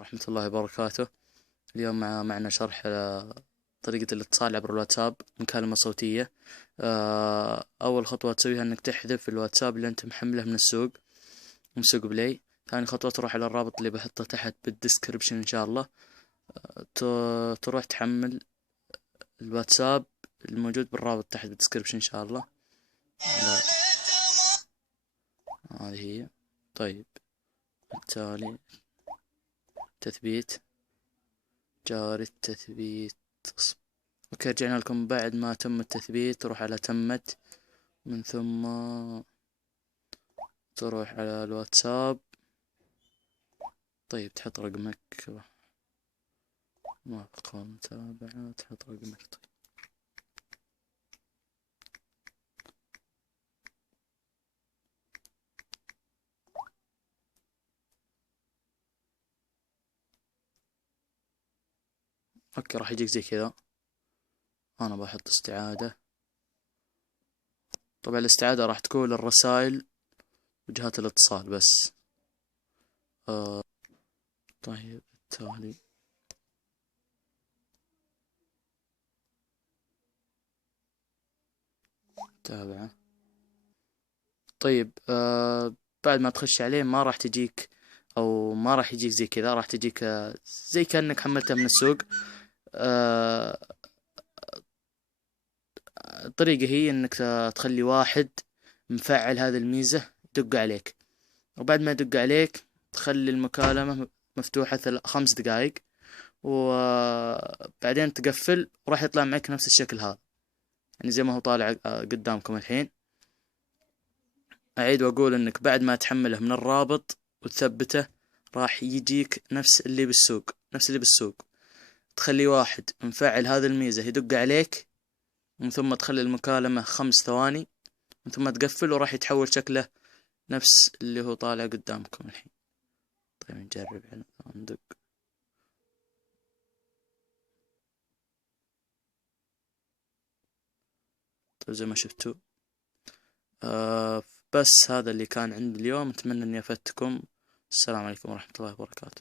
ورحمة الله وبركاته. اليوم معنا شرح طريقة الاتصال عبر الواتساب، مكالمة صوتية. أول خطوة تسويها إنك تحذف الواتساب اللي أنت محمله من السوق، من سوق بلاي. ثاني خطوة تروح على الرابط اللي بحطه تحت بالديسكربشن إن شاء الله. تروح تحمل الواتساب الموجود بالرابط تحت بالديسكربشن إن شاء الله. لا، هذه هي. طيب، التالي تثبيت، جاري التثبيت. اوكي، رجعنا لكم بعد ما تم التثبيت. تروح على تمت، من ثم تروح على الواتساب. طيب، تحط رقمك، موافقة ومتابعة، تحط رقمك. طيب، اوكي، راح يجيك زي كذا. انا بحط استعادة. طبعا الاستعادة راح تكون الرسائل وجهات الاتصال بس. طيب، التالي تابعه. طيب، بعد ما تخش عليه ما راح تجيك، او ما راح يجيك زي كذا. راح تجيك زي كأنك حملتها من السوق. آه الطريقة هي انك تخلي واحد مفعل هذه الميزة يدق عليك، وبعد ما يدق عليك تخلي المكالمة مفتوحة 5 دقايق، وبعدين تقفل وراح يطلع معك نفس الشكل هذا، يعني زي ما هو طالع قدامكم الحين. أعيد وأقول إنك بعد ما تحمله من الرابط وتثبته راح يجيك نفس اللي بالسوق، نفس اللي بالسوق. تخلي واحد مفعل هذه الميزة يدق عليك، ومن ثم تخلي المكالمة 5 ثواني، من ثم تقفل وراح يتحول شكله نفس اللي هو طالع قدامكم الحين. طيب، نجرب على ندق. طيب، زي ما شفتوا. بس هذا اللي كان عندي اليوم. أتمنى إني أفدتكم. السلام عليكم ورحمة الله وبركاته.